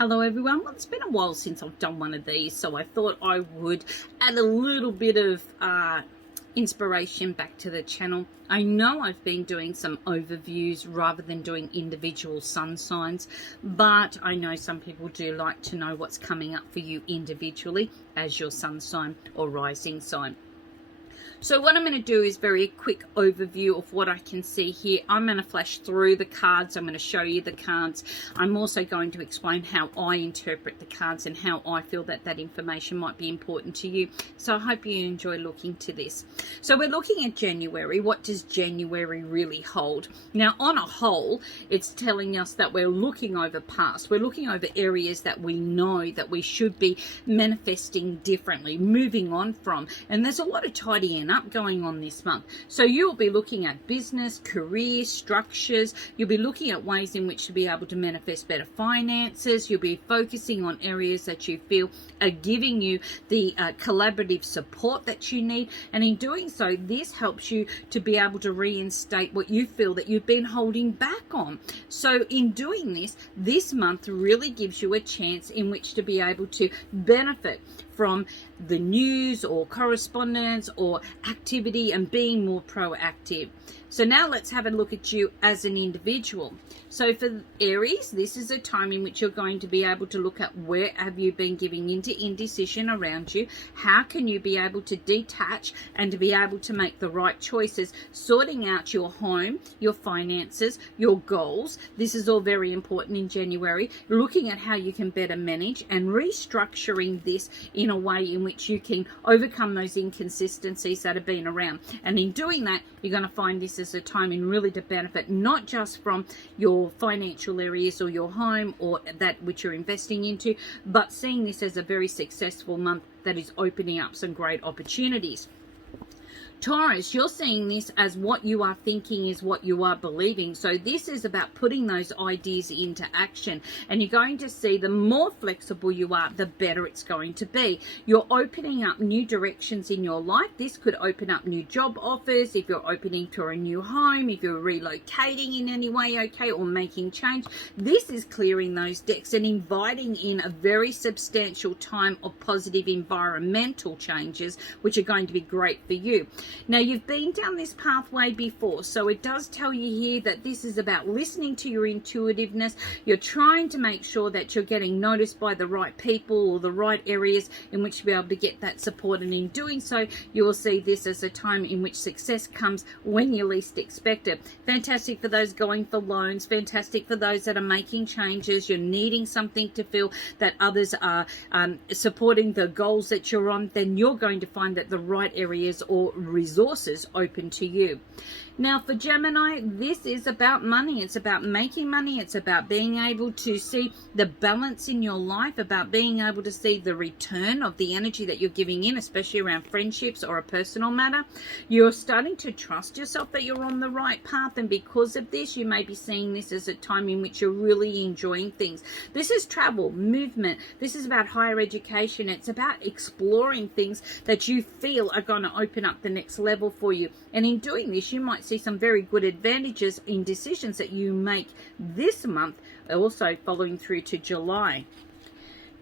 Hello everyone. Well, it's been a while since I've done one of these, so I thought I would add a little bit of inspiration back to the channel. I know I've been doing some overviews rather than doing individual sun signs, but I know some people do like to know what's coming up for you individually as your sun sign or rising sign. So what I'm going to do is very quick overview of what I can see here. I'm going to flash through the cards. I'm going to show you the cards. I'm also going to explain how I interpret the cards and how I feel that that information might be important to you. So I hope you enjoy looking to this. So we're looking at January. What does January really hold? Now, on a whole, it's telling us that we're looking over past. We're looking over areas that we know that we should be manifesting differently, moving on from. And there's a lot of tidying up going on this month. So you'll be looking at business, career, structures. You'll be looking at ways in which to be able to manifest better finances. You'll be focusing on areas that you feel are giving you the collaborative support that you need. And in doing so, this helps you to be able to reinstate what you feel that you've been holding back on. So in doing this, this month really gives you a chance in which to be able to benefit from the news or correspondence or activity and being more proactive. So now let's have a look at you as an individual. So for Aries, this is a time in which you're going to be able to look at where have you been giving into indecision around you. How can you be able to detach and to be able to make the right choices, sorting out your home, your finances, your goals. This is all very important in January. Looking at how you can better manage and restructuring this in a way in which you can overcome those inconsistencies that have been around. And in doing that, you're going to find this as a time in really to benefit not just from your financial areas or your home or that which you're investing into, but seeing this as a very successful month that is opening up some great opportunities. Taurus, you're seeing this as what you are thinking is what you are believing. So this is about putting those ideas into action. And you're going to see the more flexible you are, the better it's going to be. You're opening up new directions in your life. This could open up new job offers. If you're opening to a new home, if you're relocating in any way, okay, or making change. This is clearing those decks and inviting in a very substantial time of positive environmental changes, which are going to be great for you. Now, you've been down this pathway before, so it does tell you here that this is about listening to your intuitiveness. You're trying to make sure that you're getting noticed by the right people or the right areas in which to be able to get that support. And in doing so, you will see this as a time in which success comes when you least expect it. Fantastic for those going for loans. Fantastic for those that are making changes. You're needing something to feel that others are supporting the goals that you're on. Then you're going to find that the right areas or resources open to you. Now for Gemini, this is about money. It's about making money. It's about being able to see the balance in your life, about being able to see the return of the energy that you're giving in, especially around friendships or a personal matter. You're starting to trust yourself that you're on the right path, and because of this, you may be seeing this as a time in which you're really enjoying things. This is travel, movement. This is about higher education. It's about exploring things that you feel are going to open up the next level for you. And in doing this, you might see some very good advantages in decisions that you make this month, also following through to July.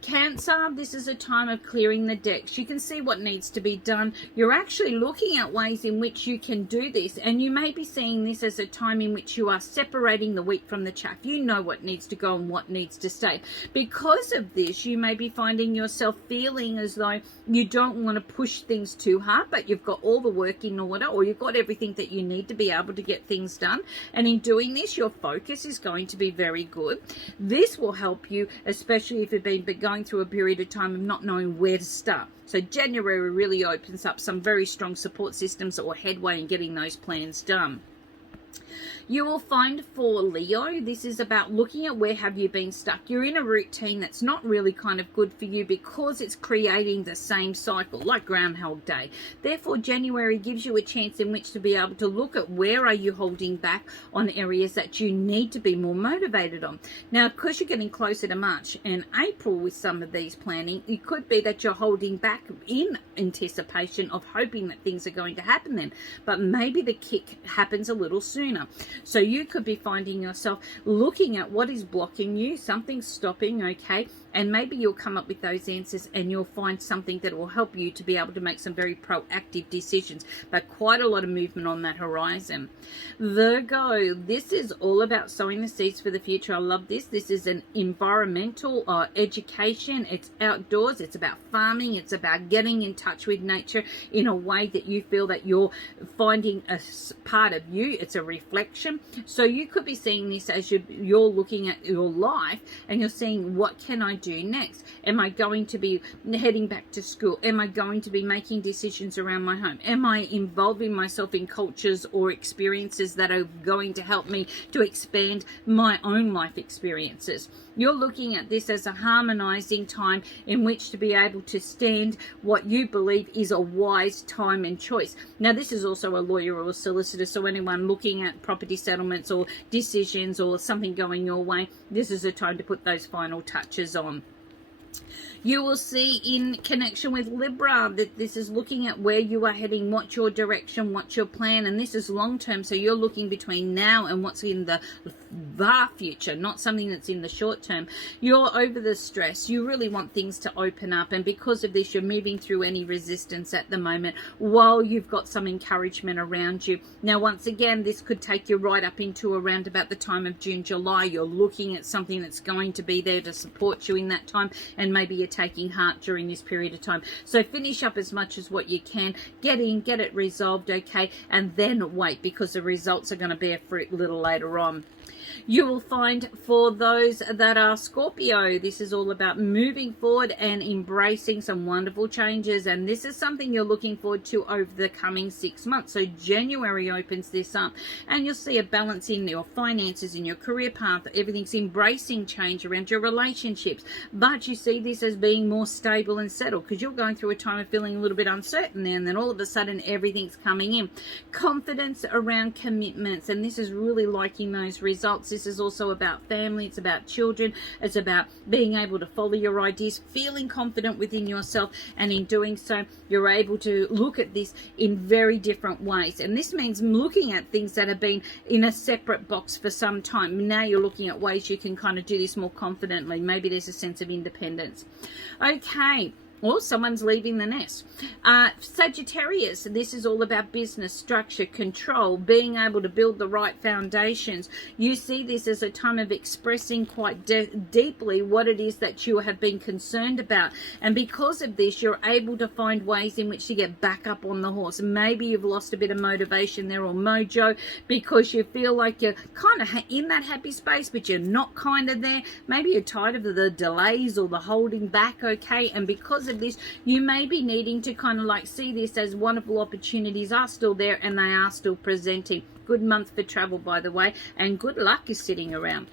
Cancer, this is a time of clearing the decks. You can see what needs to be done. You're actually looking at ways in which you can do this, and you may be seeing this as a time in which you are separating the wheat from the chaff. You know what needs to go and what needs to stay. Because of this, you may be finding yourself feeling as though you don't want to push things too hard, but you've got all the work in order, or you've got everything that you need to be able to get things done. And in doing this, your focus is going to be very good. This will help you, especially if you've been going through a period of time of not knowing where to start. So January really opens up some very strong support systems or headway in getting those plans done. You will find for Leo, this is about looking at where have you been stuck. You're in a routine that's not really kind of good for you because it's creating the same cycle, like Groundhog Day. Therefore, January gives you a chance in which to be able to look at where are you holding back on areas that you need to be more motivated on. Now, of course, you're getting closer to March and April with some of these planning. It could be that you're holding back in anticipation of hoping that things are going to happen then, but maybe the kick happens a little sooner. So you could be finding yourself looking at what is blocking you, something's stopping, okay? And maybe you'll come up with those answers and you'll find something that will help you to be able to make some very proactive decisions. But quite a lot of movement on that horizon. Virgo, this is all about sowing the seeds for the future. I love this. This is an environmental education. It's outdoors. It's about farming. It's about getting in touch with nature in a way that you feel that you're finding a part of you. It's a reflection. So you could be seeing this as you're looking at your life and you're seeing, what can I do next? Am I going to be heading back to school? Am I going to be making decisions around my home? Am I involving myself in cultures or experiences that are going to help me to expand my own life experiences? You're looking at this as a harmonizing time in which to be able to stand what you believe is a wise time and choice. Now, this is also a lawyer or a solicitor, so anyone looking at property settlements or decisions or something going your way, this is a time to put those final touches on. You will see in connection with Libra that this is looking at where you are heading, what's your direction, what's your plan, and this is long term, so you're looking between now and what's in the far future, not something that's in the short term. You're over the stress. You really want things to open up, and because of this, you're moving through any resistance at the moment while you've got some encouragement around you. Now, once again, this could take you right up into around about the time of June, July. You're looking at something that's going to be there to support you in that time, and maybe you're taking heart during this period of time. So finish up as much as what you can, get it resolved, okay, and then wait, because the results are going to bear fruit a little later on. You will find for those that are Scorpio, this is all about moving forward and embracing some wonderful changes, and this is something you're looking forward to over the coming 6 months. So January opens this up, and you'll see a balance in your finances, in your career path. Everything's embracing change around your relationships, but you see this as being more stable and settled, because you're going through a time of feeling a little bit uncertain there, and then all of a sudden everything's coming in. Confidence around commitments, and this is really liking those results. This is also about family, it's about children, it's about being able to follow your ideas, feeling confident within yourself, and in doing so, you're able to look at this in very different ways. And this means looking at things that have been in a separate box for some time. Now you're looking at ways you can kind of do this more confidently. Maybe there's a sense of independence. Okay. Or someone's leaving the nest. Sagittarius, this is all about business, structure, control, being able to build the right foundations. You see this as a time of expressing quite deeply what it is that you have been concerned about. And because of this, you're able to find ways in which to get back up on the horse. Maybe you've lost a bit of motivation there or mojo because you feel like you're kind of in that happy space, but you're not kind of there. Maybe you're tired of the delays or the holding back, okay? And because of this, you may be needing to kind of like see this as wonderful opportunities are still there and they are still presenting. Good month for travel, by the way, and good luck is sitting around.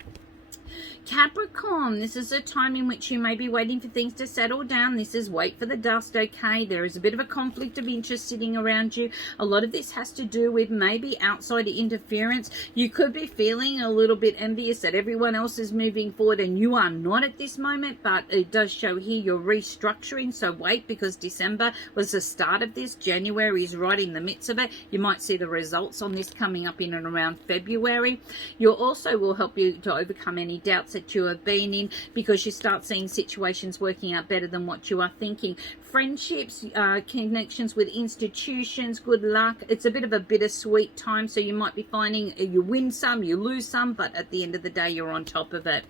Capricorn, this is a time in which you may be waiting for things to settle down. This is wait for the dust, okay? There is a bit of a conflict of interest sitting around you. A lot of this has to do with maybe outside interference. You could be feeling a little bit envious that everyone else is moving forward and you are not at this moment, but it does show here you're restructuring. So wait, because December was the start of this. January is right in the midst of it. You might see the results on this coming up in and around February. You also will help you to overcome any doubts that you have been in, because you start seeing situations working out better than what you are thinking. Friendships, connections with institutions, good luck. It's a bit of a bittersweet time, so you might be finding you win some, you lose some, but at the end of the day, you're on top of it.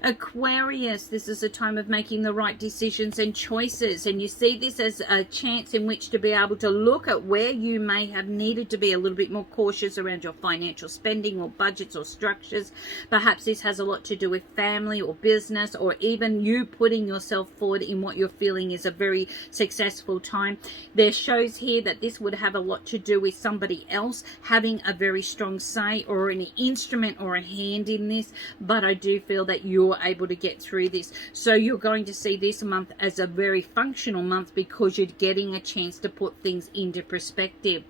Aquarius, this is a time of making the right decisions and choices, and you see this as a chance in which to be able to look at where you may have needed to be a little bit more cautious around your financial spending or budgets or structures. Perhaps this has a lot to do with family or business, or even you putting yourself forward in what you're feeling is a very successful time. There shows here that this would have a lot to do with somebody else having a very strong say or an instrument or a hand in this, but I do feel that you're able to get through this. So you're going to see this month as a very functional month because you're getting a chance to put things into perspective.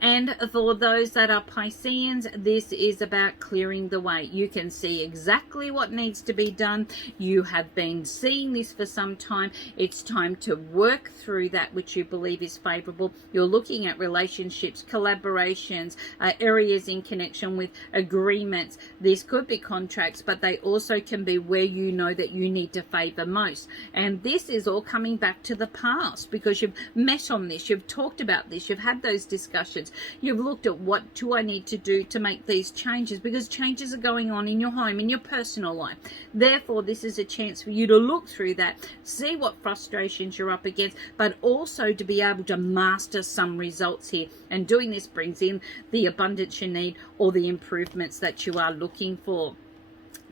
And for those that are Pisceans, this is about clearing the way. You can see exactly what needs to be done. You have been seeing this for some time. It's time to work through that which you believe is favorable. You're looking at relationships, collaborations, areas in connection with agreements. These could be contracts, but they also can be where you know that you need to favor most. And this is all coming back to the past because you've met on this, you've talked about this, you've had those discussions. You've looked at what do I need to do to make these changes, because changes are going on in your home, in your personal life. Therefore, this is a chance for you to look through that, see what frustrations you're up against, but also to be able to master some results here. And doing this brings in the abundance you need or the improvements that you are looking for.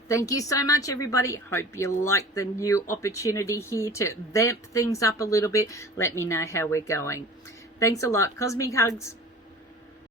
Thank you so much, everybody. Hope you like the new opportunity here to vamp things up a little bit. Let me know how we're going. Thanks a lot. Cosmic hugs.